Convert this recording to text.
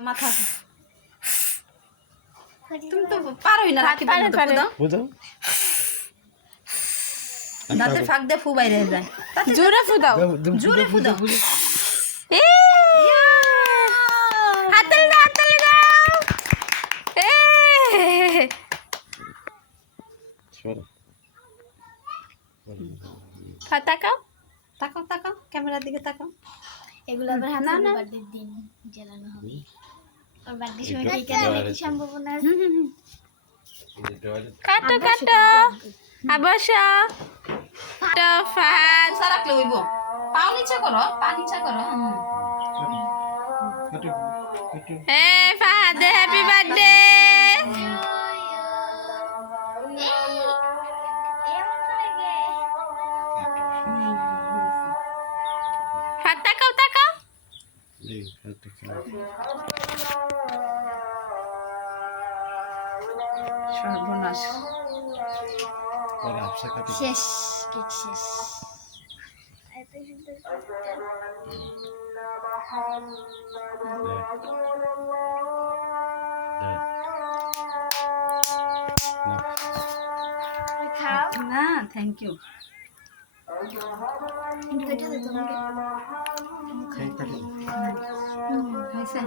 মাথা তুমি তো পারোই না রাখি পারে দাও বুঝো দাঁতের ফাঁক দিয়ে ফু বাইরে যায় জোরে ফু দাও জোরে ফু দাও এ হাতল দাও এ সরো তাকাও তাকাও তাকাও ক্যামেরার দিকে তাকাও এগুলো আবার হাসান বার্থডের দিন জ্বালানো হবে ওর বার্থডে সময় কেক আনার কি সম্ভাবনা আছে কাটো আবসা তো ফাজ সারা রাখলে হইব পাও নিচে করো পা নিচে করো হে ফাহাদ হ্যাপি বার্থডে তাকাও সর্বনাশ শেষ কেক শেষ এত সুন্দর খাও না থ্যাংক ইউ এটা দে তোমাকে খাইছে